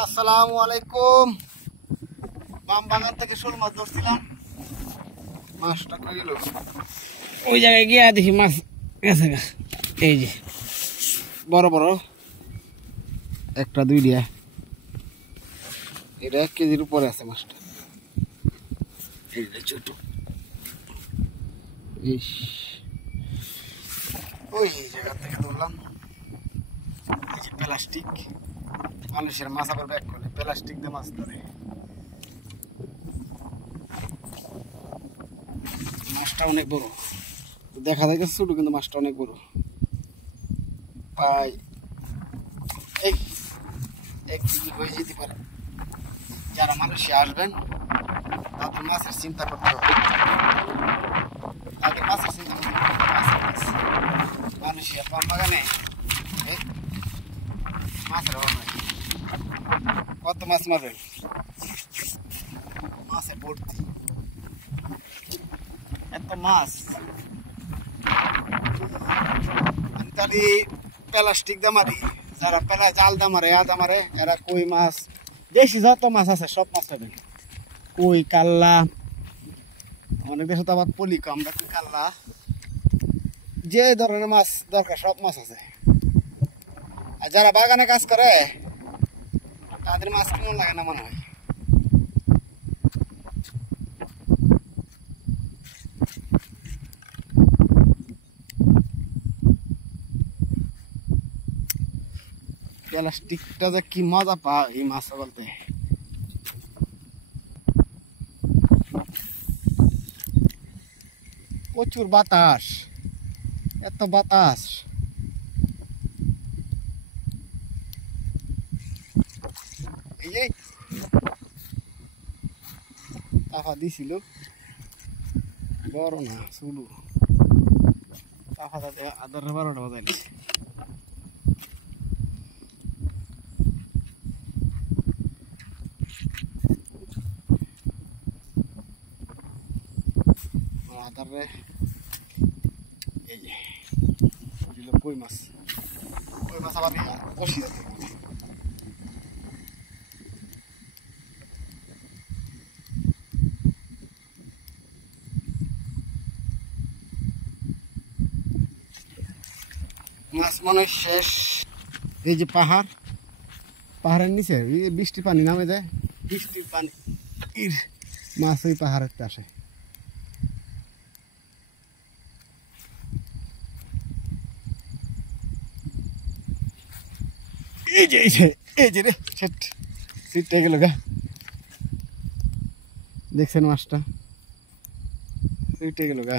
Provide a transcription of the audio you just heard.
আসসালামু আলাইকুম। বাম বাগান থেকে শোল মাছ ধরছিলাম, মাছটা কই গেল? ওই জায়গায় গিয়ে দেখি মাছ গেছে। এই যে বড় বড় একটা দুই দিয়া, এটা 1 কেজির উপরে আছে মাছটা। এই যে ছোট, ওই জায়গা থেকে ধরলাম। এই যে প্লাস্টিক, মানুষের মাছ আবার ব্যাগ করে প্লাস্টিক দিয়ে মাছ ধরে। মাছটা অনেক বড়, দেখা যায় ছোট কিন্তু মাছটা অনেক বড়। প্রায় 1 কেজি হয়ে যেতে পারে। যারা মানুষে আসবেন তাদের মাছের চিন্তা করতে হবে, তাদের মাছের চিন্তা করতে হবে। মানুষের পাম বাগানে মাছের অভাব নাই। কত মাছ মারবেন? মাছে ভর্তি, এত মাছ। আমি তাহলে প্লাস্টিক দিয়ে মারি, যারা জাল দিয়ে মারে আদা মারে, এরা কই মাছ, দেশি যত মাছ আছে সব মাছ পাবেন। কই, কাল্লা, অনেক দেশে তো আবার পলি কম, আমরা কই কাল্লা, যে ধরনের মাছ দরকার সব মাছ আছে। আর যারা বাগানে কাজ করে তাদের মাছ কেমন লাগে না মনে হয়? প্লাস্টিকটা যে কি মজা পায় এই মাছ বলতে। প্রচুর বাতাস, এত বাতাস। এই যে তাফা দিছিল, বড় না শুরু তাফা তাতে আদার 12টা বাজাইলে। আদারে এই যে কই মাছ, কই মাছ আবার বসি আছে। মাছ মনে শেষ। এই যে পাহাড়, পাহাড়ের নিচে বৃষ্টির পানি নামে যায়, বৃষ্টির পানি মাছ ওই পাহাড়ের আসে। এই যে এই যে রে সিটটা গেল গা, দেখছেন মাছটা সিটটা গেল গা।